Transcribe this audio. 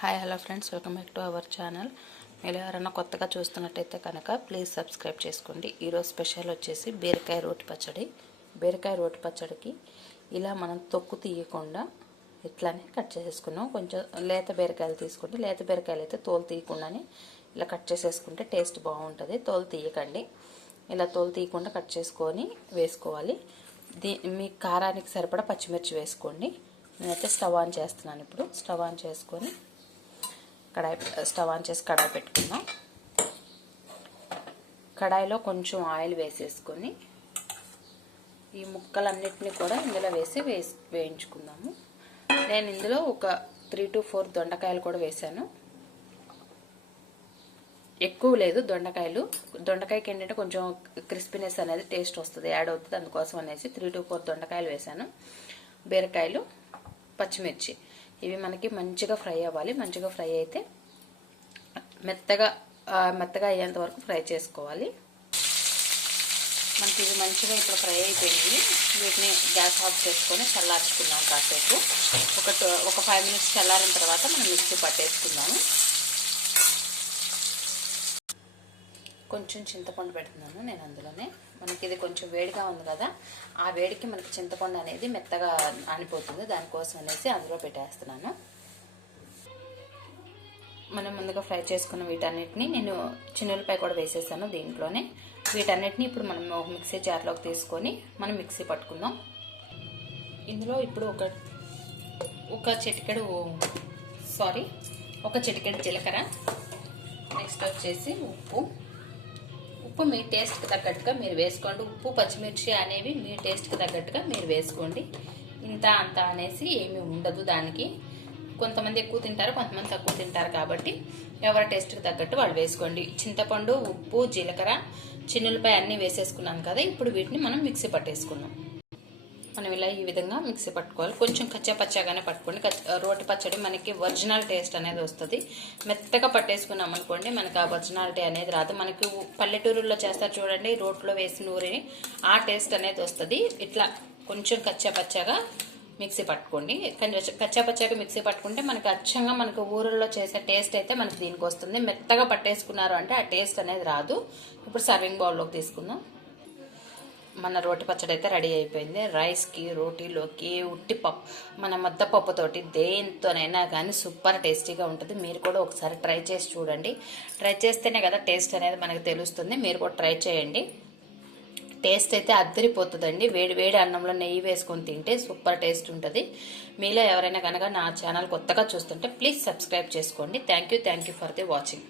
Hi hello friends welcome back to our channel. మీరు ఎవరైనా కొత్తగా చూస్తున్నట్టయితే కనుక ప్లీజ్ సబ్స్క్రైబ్ చేసుకోండి. ఈరోజు స్పెషల్ వచ్చేసి బీరకాయ రోటి పచ్చడి. బీరకాయ రోటి పచ్చడికి ఇలా మనం తొక్కు తీయకుండా ఇట్లానే కట్ చేసేసుకున్నాం. కొంచెం లేత బీరకాయలు తీసుకుంటే లేత బీరకాయలు అయితే తోలు తీయకుండానే ఇలా కట్ చేసేసుకుంటే టేస్ట్ బాగుంటుంది. తోలు తీయకండి. ఇలా తోలు తీయకుండా కట్ చేసుకొని వేసుకోవాలి. దీ మీ కారానికి సరిపడా పచ్చిమిర్చి వేసుకోండి. నేనైతే స్టవ్ ఆన్ చేస్తున్నాను ఇప్పుడు. స్టవ్ ఆన్ చేసుకొని కడాయి స్టవ్ ఆన్ చేసి కడాయి పెట్టుకుందాం. కడాయిలో కొంచెం ఆయిల్ వేసేసుకొని ఈ ముక్కలన్నిటిని కూడా ఇందులో వేసి వేసి వేయించుకుందాము. నేను ఇందులో ఒక త్రీ టు ఫోర్ దొండకాయలు కూడా వేసాను. ఎక్కువ లేదు దొండకాయలు. దొండకాయకి ఏంటంటే కొంచెం క్రిస్పీనెస్ అనేది టేస్ట్ వస్తుంది యాడ్ అవుతుంది అందుకోసం అనేసి త్రీ టు ఫోర్ దొండకాయలు వేసాను. బీరకాయలు పచ్చిమిర్చి. ఇవి మనకి మంచిగా ఫ్రై అవ్వాలి. మంచిగా ఫ్రై అయితే మెత్తగా మెత్తగా అయ్యేంత వరకు ఫ్రై చేసుకోవాలి. మనకి ఇవి మంచిగా ఇప్పుడు ఫ్రై అయిపోయింది వీటిని గ్యాస్ ఆఫ్ చేసుకొని చల్లార్చుకుందాం కాసేపు. ఒక ఒక ఫైవ్ మినిట్స్ చల్లారిన తర్వాత మనం మిక్సీ పట్టేసుకుందాము. కొంచెం చింతపండు పెడుతున్నాను నేను అందులోనే. మనకి ఇది కొంచెం వేడిగా ఉంది కదా ఆ వేడికి మనకి చింతపండు అనేది మెత్తగా ఆనిపోతుంది. దానికోసం అనేసి అందులో పెట్టేస్తున్నాను. మనం ముందుగా ఫ్రై చేసుకున్న వీటన్నిటిని నేను చిన్నులపై కూడా వేసేసాను దీంట్లోనే. వీటన్నిటిని ఇప్పుడు మనం మిక్సీ జార్లోకి తీసుకొని మనం మిక్సీ పట్టుకుందాం. ఇందులో ఇప్పుడు ఒక ఒక చిటికెడు సారీ ఒక చిటికెడు జీలకర్ర నెక్స్ట్ వచ్చేసి ఉప్పు. ఉప్పు మీ టేస్ట్కి తగ్గట్టుగా మీరు వేసుకోండి. ఉప్పు పచ్చిమిర్చి అనేవి మీ టేస్ట్కి తగ్గట్టుగా మీరు వేసుకోండి. ఇంత అంత అనేసి ఏమీ ఉండదు దానికి. కొంతమంది ఎక్కువ తింటారు కొంతమంది తక్కువ తింటారు కాబట్టి ఎవరి టేస్ట్కి తగ్గట్టు వాళ్ళు వేసుకోండి. చింతపండు ఉప్పు జీలకర్ర చిన్నులపై అన్నీ వేసేసుకున్నాం కదా ఇప్పుడు వీటిని మనం మిక్సీ పట్టేసుకున్నాం మనం ఇలా ఈ విధంగా మిక్సీ పట్టుకోవాలి. కొంచెం కచ్చా పచ్చాగానే పట్టుకోండి. రోటి పచ్చడి మనకి ఒరిజినల్ టేస్ట్ అనేది వస్తుంది. మెత్తగా పట్టేసుకున్నాం అనుకోండి మనకి ఆ ఒరిజినాలిటీ అనేది రాదు. మనకి పల్లెటూరుల్లో చేస్తారు చూడండి రోట్లో వేసి నూరిని ఆ టేస్ట్ అనేది వస్తుంది. ఇట్లా కొంచెం కచ్చా పచ్చాగా మిక్సీ పట్టుకోండి. కచ్చా పచ్చాగా మిక్సీ పట్టుకుంటే మనకి అచ్చంగా మనకు ఊరల్లో చేసే టేస్ట్ అయితే మనకి దీనికి వస్తుంది మెత్తగా పట్టేసుకున్నారు అంటే ఆ టేస్ట్ అనేది రాదు. ఇప్పుడు సర్వింగ్ బౌల్లోకి తీసుకుందాం. మన రోటి పచ్చడి అయితే రెడీ అయిపోయింది. రైస్కి రోటీలోకి ఉట్టి పప్పు మన ముద్దపప్పుతోటి దేంతోనైనా కానీ సూపర్ టేస్టీగా ఉంటుంది. మీరు కూడా ఒకసారి ట్రై చేసి చూడండి. ట్రై చేస్తేనే కదా టేస్ట్ అనేది మనకు తెలుస్తుంది. మీరు కూడా ట్రై చేయండి. టేస్ట్ అయితే అద్దరిపోతుందండి. వేడి వేడి అన్నంలో నెయ్యి వేసుకొని తింటే సూపర్ టేస్ట్ ఉంటుంది. మీలో ఎవరైనా కనుక నా ఛానల్ కొత్తగా చూస్తుంటే ప్లీజ్ సబ్స్క్రైబ్ చేసుకోండి. Thank you thank you for the watching.